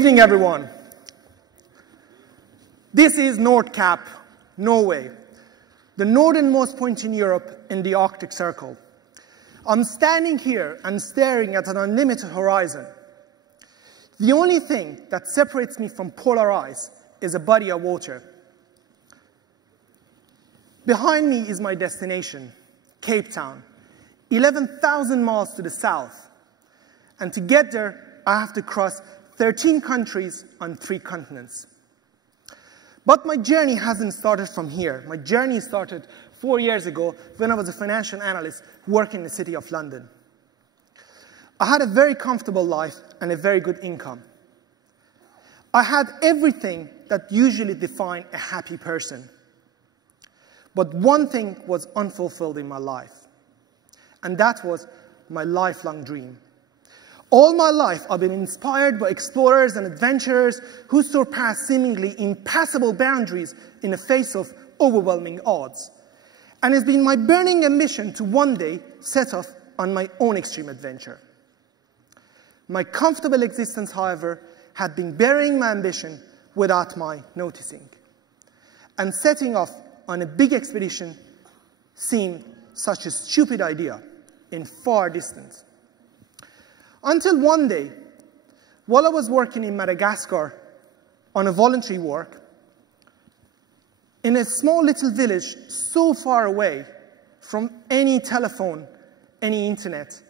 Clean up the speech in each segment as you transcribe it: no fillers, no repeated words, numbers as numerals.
evening, everyone. This is North Cap, Norway, the northernmost point in Europe in the Arctic Circle. I'm standing here and staring at an unlimited horizon. The only thing that separates me from polar ice is a body of water. Behind me is my destination, Cape Town, 11,000 miles to the south. And to get there, I have to cross 13 countries on 3 continents. But my journey hasn't started from here. My journey started 4 years ago when I was a financial analyst working in the City of London. I had a very comfortable life and a very good income. I had everything that usually defines a happy person. But one thing was unfulfilled in my life, and that was my lifelong dream. All my life, I've been inspired by explorers and adventurers who surpass seemingly impassable boundaries in the face of overwhelming odds. And it's been my burning ambition to one day set off on my own extreme adventure. My comfortable existence, however, had been burying my ambition without my noticing. And setting off on a big expedition seemed such a stupid idea in far distance. Until one day, while I was working in Madagascar on a voluntary work, in a small little village so far away from any telephone, any internet,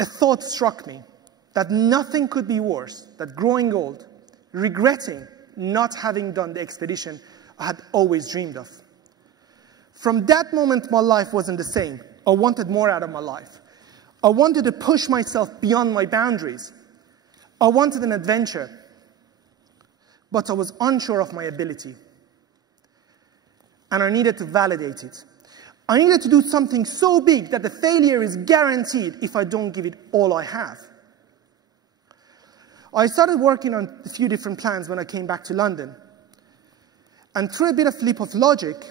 a thought struck me that nothing could be worse than growing old, regretting not having done the expedition I had always dreamed of. From that moment, my life wasn't the same. I wanted more out of my life. I wanted to push myself beyond my boundaries. I wanted an adventure, but I was unsure of my ability. And I needed to validate it. I needed to do something so big that the failure is guaranteed if I don't give it all I have. I started working on a few different plans when I came back to London. And through a bit of leap of logic,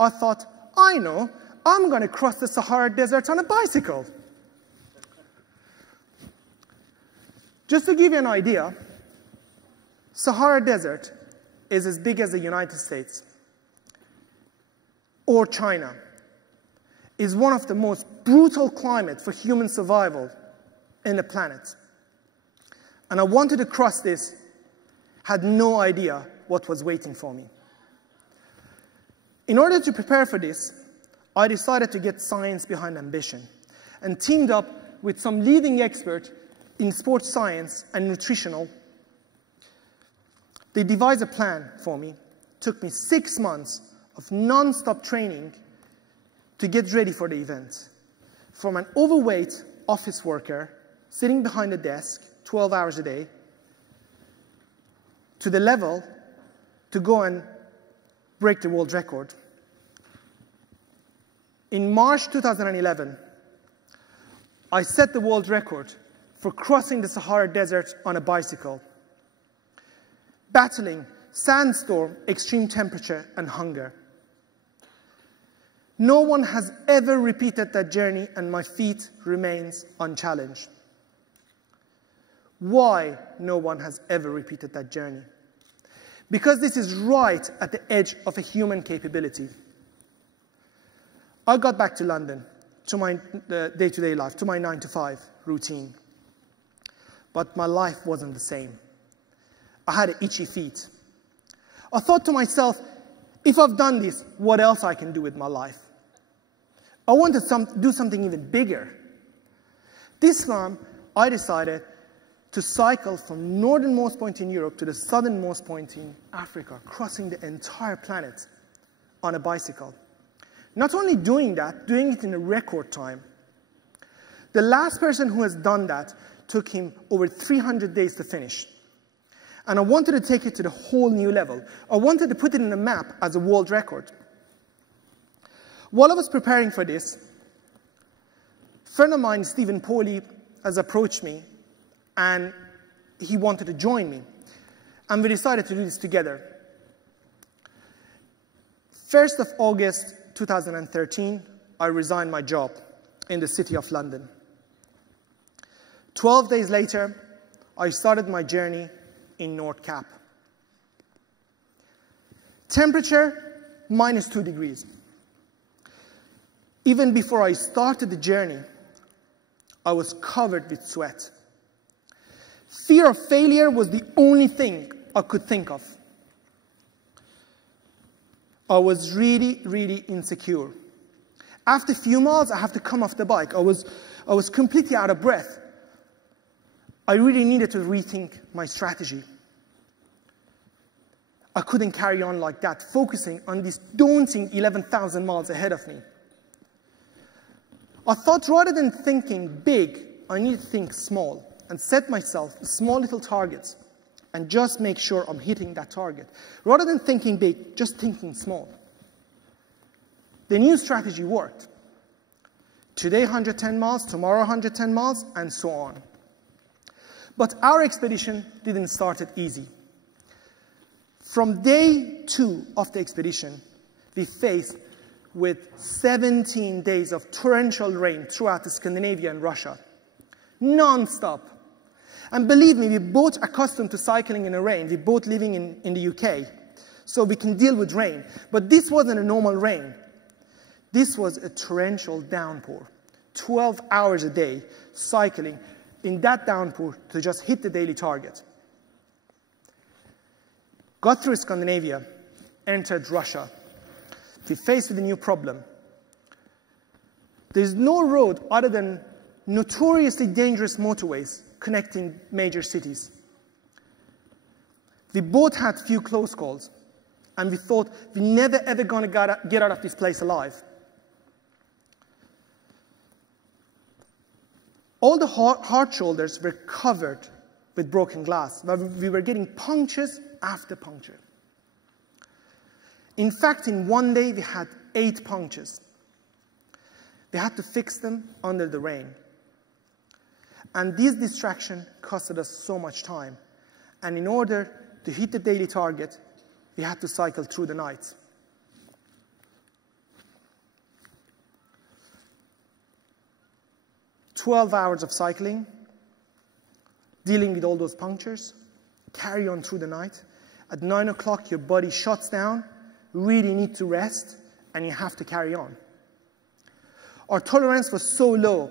I thought, I know, I'm going to cross the Sahara Desert on a bicycle. Just to give you an idea, Sahara Desert is as big as the United States or China. Is one of the most brutal climates for human survival in the planet. And I wanted to cross this, had no idea what was waiting for me. In order to prepare for this, I decided to get science behind ambition and teamed up with some leading experts in sports science and nutritional. They devised a plan for me. It took me 6 months of non-stop training to get ready for the event. From an overweight office worker sitting behind a desk 12 hours a day to the level to go and break the world record. In March 2011, I set the world record for crossing the Sahara Desert on a bicycle, battling sandstorm, extreme temperature, and hunger. No one has ever repeated that journey, and my feat remains unchallenged. Why no one has ever repeated that journey? Because this is right at the edge of a human capability. I got back to London, to my day-to-day life, to my 9-to-5 routine. But my life wasn't the same. I had itchy feet. I thought to myself, if I've done this, what else I can do with my life? I wanted to do something even bigger. This time, I decided to cycle from northernmost point in Europe to the southernmost point in Africa, crossing the entire planet on a bicycle. Not only doing that, doing it in a record time. The last person who has done that took him over 300 days to finish. And I wanted to take it to the whole new level. I wanted to put it in a map as a world record. While I was preparing for this, a friend of mine, Stephen Pauly, has approached me, and he wanted to join me. And we decided to do this together. 1st of August 2013, I resigned my job in the City of London. 12 days later, I started my journey in North Cap. Temperature, -2 degrees. Even before I started the journey, I was covered with sweat. Fear of failure was the only thing I could think of. I was really, really insecure. After a few miles, I have to come off the bike. I was completely out of breath. I really needed to rethink my strategy. I couldn't carry on like that, focusing on this daunting 11,000 miles ahead of me. I thought rather than thinking big, I needed to think small and set myself small little targets and just make sure I'm hitting that target. Rather than thinking big, just thinking small. The new strategy worked. Today 110 miles, tomorrow 110 miles, and so on. But our expedition didn't start it easy. From day 2 of the expedition, we faced with 17 days of torrential rain throughout Scandinavia and Russia. Non-stop. And believe me, we're both accustomed to cycling in the rain. We're both living in the UK, so we can deal with rain. But this wasn't a normal rain. This was a torrential downpour. 12 hours a day cycling in that downpour to just hit the daily target. Got through Scandinavia, entered Russia. We faced with a new problem. There's no road other than notoriously dangerous motorways connecting major cities. We both had few close calls, and we thought we're never ever going to get out of this place alive. All the hard shoulders were covered with broken glass. We were getting punctures after puncture. In fact, in one day, we had 8 punctures. We had to fix them under the rain. And this distraction costed us so much time. And in order to hit the daily target, we had to cycle through the night. "12 hours of cycling, dealing with all those punctures, carry on through the night. At 9 o'clock, your body shuts down, really need to rest, and you have to carry on." Our tolerance was so low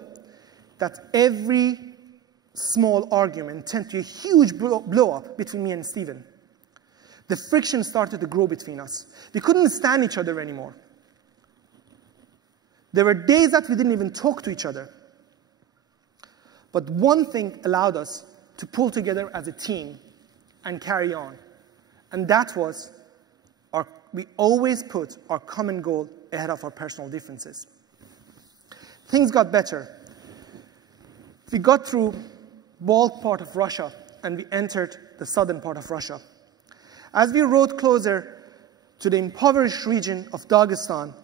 that every small argument turned to a huge blow-up between me and Stephen. The friction started to grow between us. We couldn't stand each other anymore. There were days that we didn't even talk to each other. But one thing allowed us to pull together as a team and carry on. And that was, we always put our common goal ahead of our personal differences. Things got better. We got through Balk part of Russia, and we entered the southern part of Russia. As we rode closer to the impoverished region of Dagestan,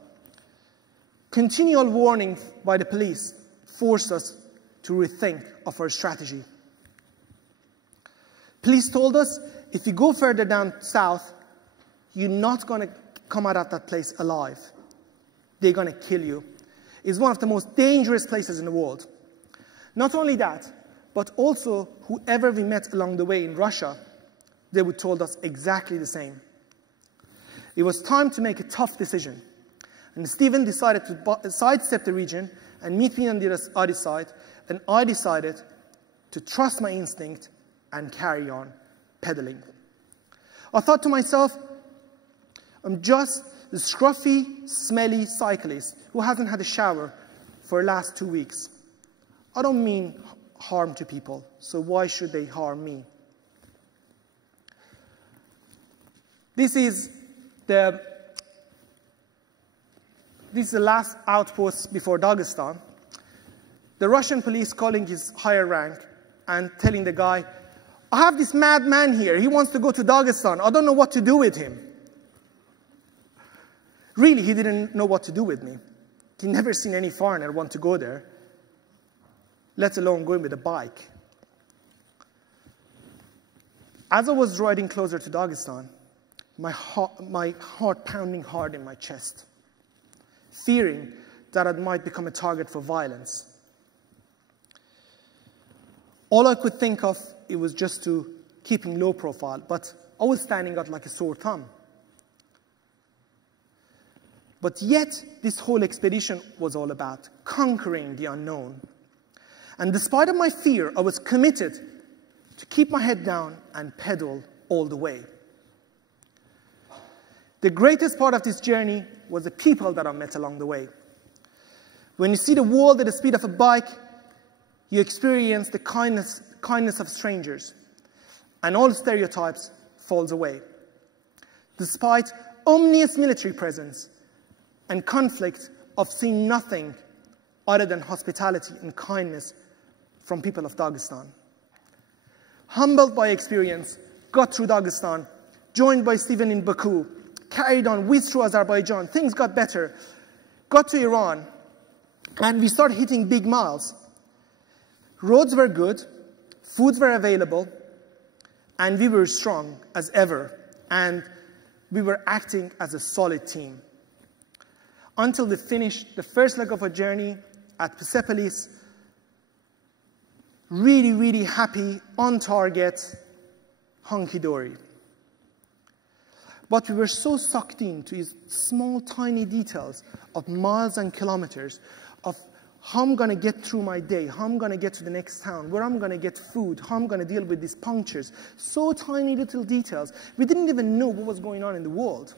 continual warning by the police forced us to rethink of our strategy. Police told us, if you go further down south, you're not going to come out of that place alive. They're going to kill you. It's one of the most dangerous places in the world. Not only that, but also whoever we met along the way in Russia, they would told us exactly the same. It was time to make a tough decision. And Stephen decided to sidestep the region and meet me on the other side, and I decided to trust my instinct and carry on pedaling. I thought to myself, I'm just the scruffy, smelly cyclist who hasn't had a shower for the last 2 weeks. I don't mean harm to people, so why should they harm me? This is the last outpost before Dagestan. The Russian police calling his higher rank and telling the guy, I have this mad man here. He wants to go to Dagestan. I don't know what to do with him. Really, he didn't know what to do with me. He'd never seen any foreigner want to go there, let alone going with a bike. As I was riding closer to Dagestan, my heart pounding hard in my chest, fearing that I might become a target for violence. All I could think of, it was just to keeping low profile, but I was standing out like a sore thumb. But yet, this whole expedition was all about conquering the unknown. And despite of my fear, I was committed to keep my head down and pedal all the way. The greatest part of this journey was the people that I met along the way. When you see the world at the speed of a bike, you experience the kindness of strangers, and all stereotypes falls away. Despite ominous military presence and conflict, I've seen nothing other than hospitality and kindness from people of Dagestan. Humbled by experience, got through Dagestan, joined by Stephen in Baku, carried on, whizzed through Azerbaijan, things got better, got to Iran, and we started hitting big miles. Roads were good, foods were available, and we were strong as ever, and we were acting as a solid team. Until we finished the first leg of our journey at Persepolis, really, really happy, on target, hunky-dory. But we were so sucked into these small, tiny details of miles and kilometers, of how I'm going to get through my day, how I'm going to get to the next town, where I'm going to get food, how I'm going to deal with these punctures. So tiny little details. We didn't even know what was going on in the world.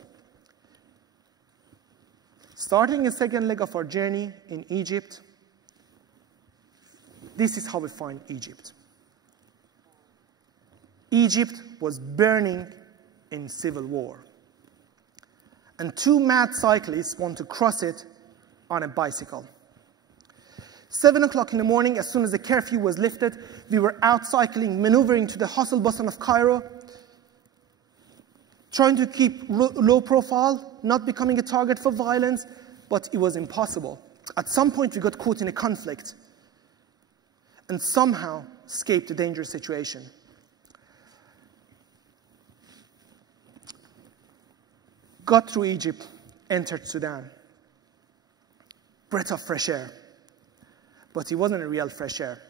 Starting the second leg of our journey in Egypt, this is how we find Egypt. Egypt was burning in civil war. And two mad cyclists want to cross it on a bicycle. 7 o'clock in the morning, as soon as the curfew was lifted, we were out cycling, maneuvering to the hustle bustle of Cairo, trying to keep low profile, not becoming a target for violence, but it was impossible. At some point, we got caught in a conflict and somehow escaped a dangerous situation. Got through Egypt, entered Sudan. Breath of fresh air. But it wasn't a real fresh air.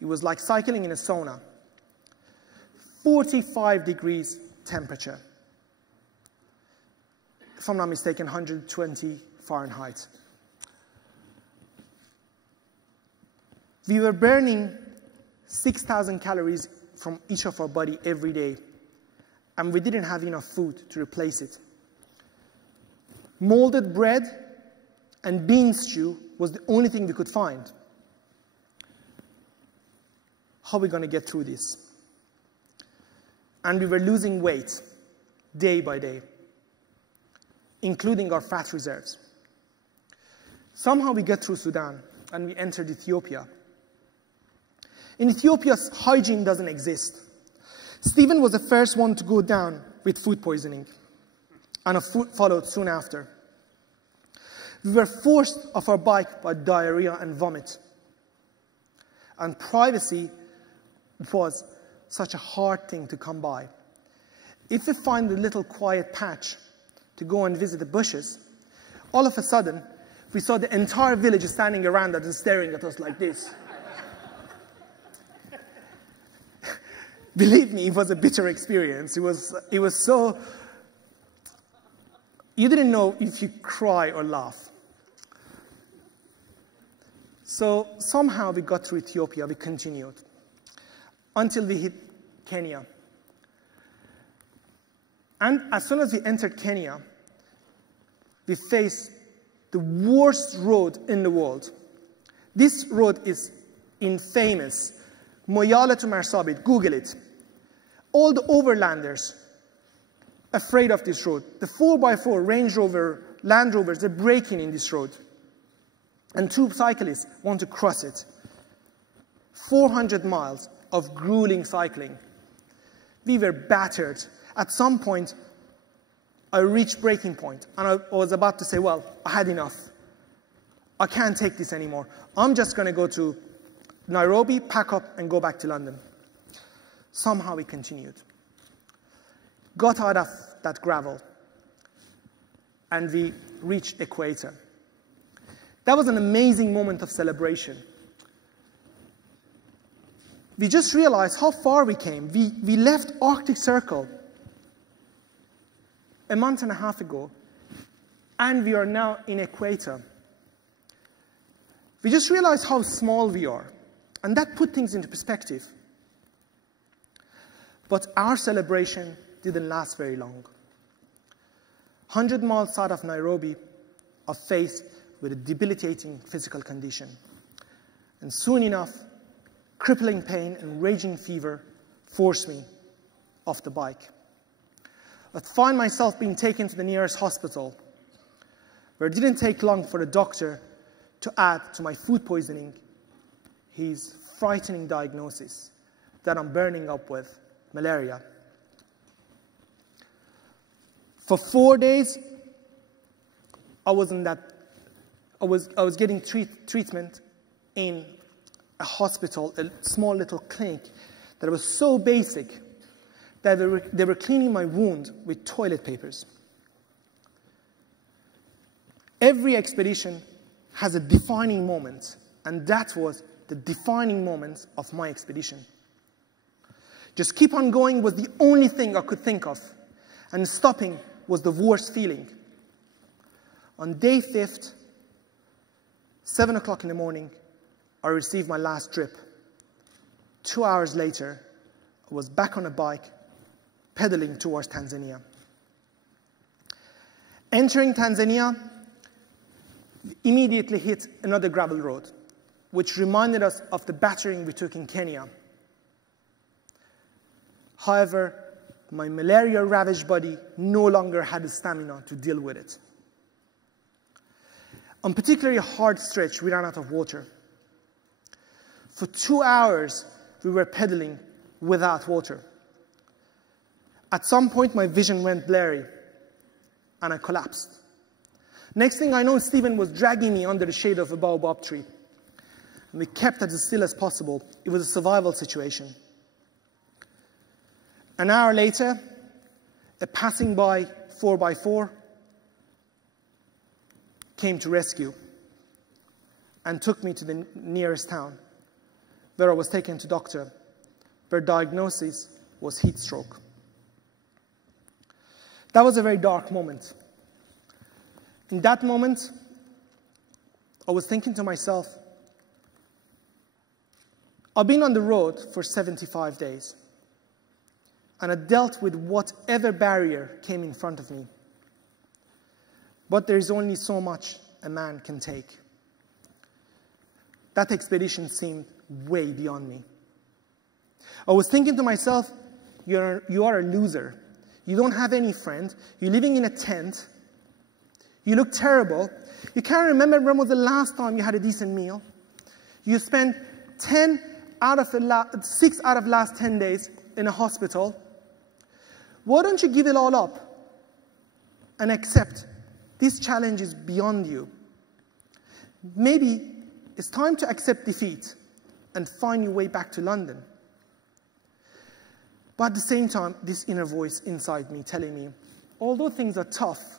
It was like cycling in a sauna. 45 degrees temperature. If I'm not mistaken, 120 Fahrenheit. We were burning 6,000 calories from each of our body every day, and we didn't have enough food to replace it. Molded bread and bean stew was the only thing we could find. How are we going to get through this? And we were losing weight day by day, including our fat reserves. Somehow we get through Sudan and we entered Ethiopia. In Ethiopia, hygiene doesn't exist. Stephen was the first one to go down with food poisoning, and a food followed soon after. We were forced off our bike by diarrhea and vomit. And privacy was such a hard thing to come by. If we find a little quiet patch to go and visit the bushes, all of a sudden, we saw the entire village standing around us and staring at us like this. Believe me, it was a bitter experience. It was so... You didn't know if you cry or laugh. So somehow we got through Ethiopia, we continued, until we hit Kenya. And as soon as we entered Kenya, we faced the worst road in the world. This road is infamous. Moyale to Marsabit, Google it. All the overlanders afraid of this road. The 4x4 Range Rover, Land Rovers, they're braking in this road. And two cyclists want to cross it. 400 miles of grueling cycling. We were battered. At some point, I reached breaking point, and I was about to say, well, I had enough. I can't take this anymore. I'm just going to go to Nairobi, pack up, and go back to London. Somehow we continued. Got out of that gravel, and we reached Equator. That was an amazing moment of celebration. we just realized how far we came. We left Arctic Circle a month and a half ago, and we are now in Equator. We just realized how small we are, and that put things into perspective. But our celebration didn't last very long. 100 miles south of Nairobi, I faced with a debilitating physical condition. And soon enough, crippling pain and raging fever forced me off the bike. I'd find myself being taken to the nearest hospital, where it didn't take long for the doctor to add to my food poisoning his frightening diagnosis that I'm burning up with malaria. For 4 days, I was getting treatment in a hospital, a small little clinic that was so basic that they were cleaning my wound with toilet papers. Every expedition has a defining moment, and that was the defining moment of my expedition. Just keep on going was the only thing I could think of, and stopping was the worst feeling. On day 5th, 7 o'clock in the morning, I received my last drip. 2 hours later, I was back on a bike, pedaling towards Tanzania. Entering Tanzania, we immediately hit another gravel road, which reminded us of the battering we took in Kenya. However, my malaria-ravaged body no longer had the stamina to deal with it. On particularly a hard stretch, we ran out of water. For 2 hours, we were pedaling without water. At some point, my vision went blurry, and I collapsed. Next thing I know, Stephen was dragging me under the shade of a baobab tree. And we kept as still as possible. It was a survival situation. An hour later, a passing by 4x4 came to rescue and took me to the nearest town, where I was taken to doctor, where diagnosis was heat stroke. That was a very dark moment. In that moment, I was thinking to myself, I've been on the road for 75 days, and I dealt with whatever barrier came in front of me. But there is only so much a man can take. That expedition seemed way beyond me. I was thinking to myself, you are a loser. You don't have any friend. You're living in a tent. You look terrible. You can't remember when was the last time you had a decent meal. You spent 6 out of the last 10 days in a hospital. Why don't you give it all up and accept this challenge is beyond you? Maybe it's time to accept defeat and find your way back to London. But at the same time, this inner voice inside me telling me, although things are tough,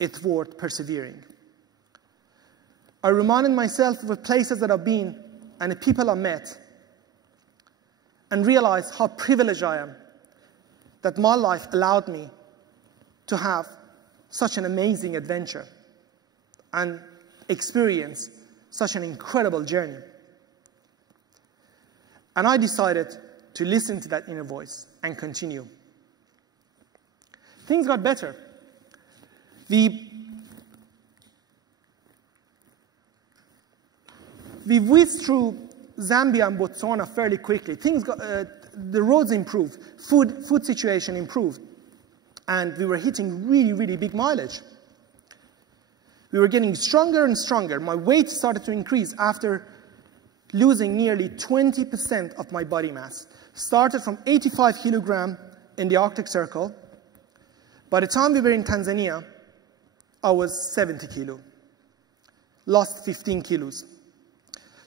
it's worth persevering. I reminded myself of the places that I've been and the people I met, and realized how privileged I am that my life allowed me to have such an amazing adventure and experience such an incredible journey. And I decided to listen to that inner voice and continue. Things got better. We whizzed through Zambia and Botswana fairly quickly. The roads improved, food situation improved, and we were hitting really, really big mileage. We were getting stronger and stronger. My weight started to increase after losing nearly 20% of my body mass. Started from 85 kilograms in the Arctic Circle. By the time we were in Tanzania, I was 70 kilo. Lost 15 kilos.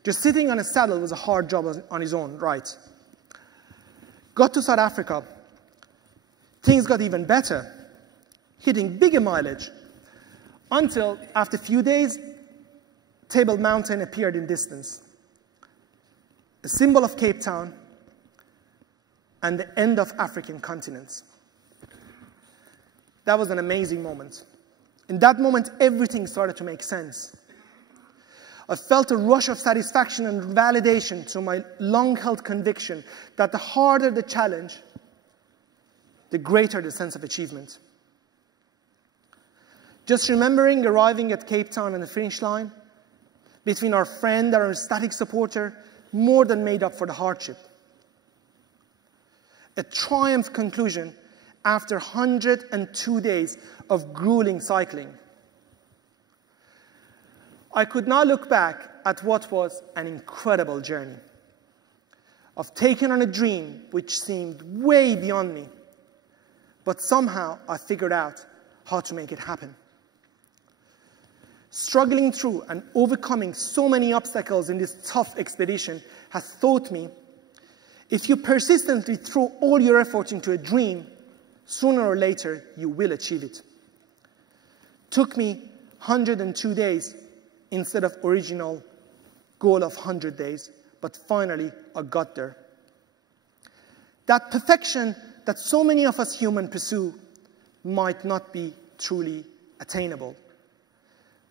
Just sitting on a saddle was a hard job on its own, right? Got to South Africa. Things got even better, hitting bigger mileage, until after a few days, Table Mountain appeared in distance. a symbol of Cape Town, and the end of African continents. That was an amazing moment. In that moment, everything started to make sense. I felt a rush of satisfaction and validation to my long-held conviction that the harder the challenge, the greater the sense of achievement. Just remembering arriving at Cape Town and the finish line, between our friend and our ecstatic supporter, more than made up for the hardship. A triumph conclusion after 102 days of grueling cycling. I could now look back at what was an incredible journey of taking on a dream which seemed way beyond me, but somehow I figured out how to make it happen. Struggling through and overcoming so many obstacles in this tough expedition has taught me, if you persistently throw all your effort into a dream, sooner or later you will achieve it. Took me 102 days instead of original goal of 100 days, but finally I got there. That perfection that so many of us humans pursue might not be truly attainable,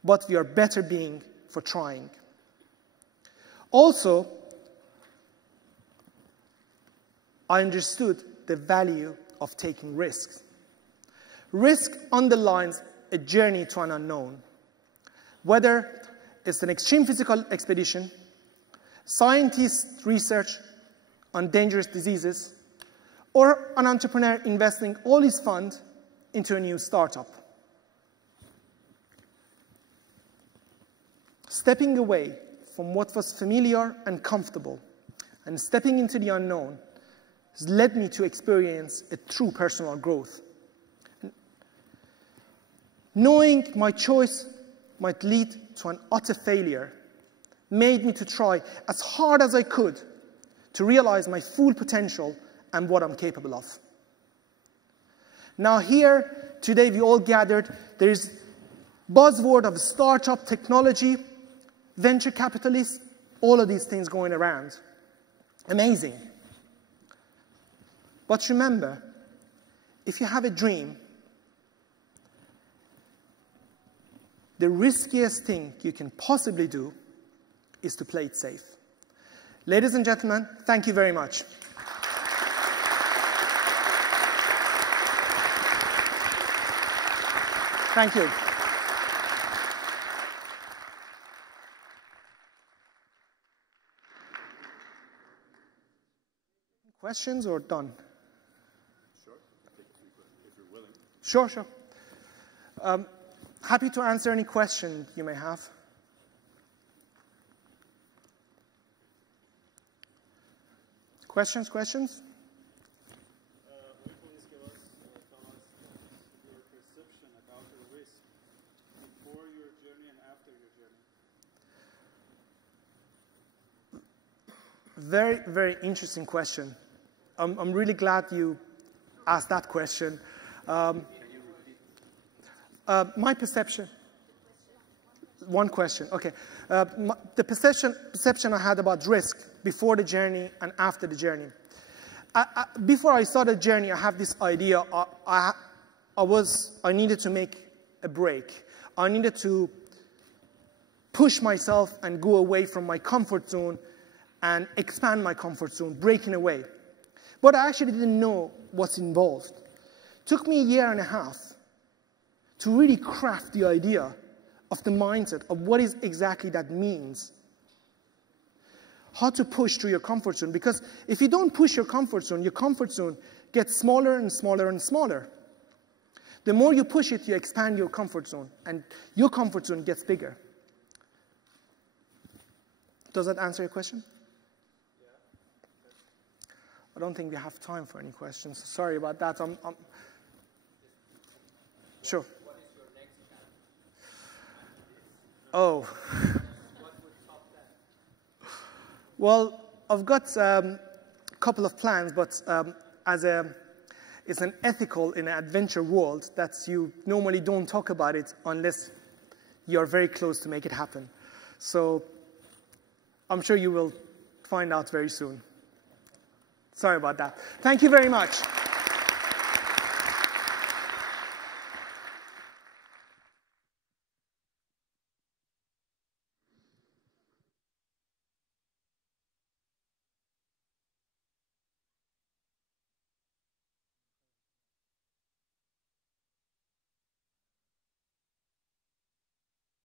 but we are better being for trying. Also, I understood the value of taking risks. Risk underlines a journey to an unknown. Whether it's an extreme physical expedition, scientists' research on dangerous diseases, or an entrepreneur investing all his funds into a new startup. Stepping away from what was familiar and comfortable and stepping into the unknown has led me to experience a true personal growth. Knowing my choice might lead to an utter failure made me to try as hard as I could to realize my full potential and what I'm capable of. Now here, today we all gathered, there is buzzword of startup technology, venture capitalists, all of these things going around. Amazing. But remember, if you have a dream, the riskiest thing you can possibly do is to play it safe. Ladies and gentlemen, thank you very much. Thank you. Questions or done? Sure. If you're willing. Sure, sure. Happy to answer any question you may have. Questions? Will you please tell us your perception about your risk before your journey and after your journey? Very, very interesting question. I'm really glad you asked that question. My perception. One question, okay. The perception I had about risk before the journey and after the journey. Before I started the journey, I have this idea. I needed to make a break. I needed to push myself and go away from my comfort zone and expand my comfort zone, breaking away. But I actually didn't know what's involved. It took me 1.5 years to really craft the idea of the mindset of what is exactly that means. How to push through your comfort zone. Because if you don't push your comfort zone gets smaller and smaller and smaller. The more you push it, you expand your comfort zone, and your comfort zone gets bigger. Does that answer your question? I don't think we have time for any questions. Sorry about that. Sure. What is your next challenge? Oh. What would top that? Well, I've got a couple of plans, but it's an ethical in an adventure world that you normally don't talk about it unless you're very close to make it happen. So I'm sure you will find out very soon. Sorry about that. Thank you very much.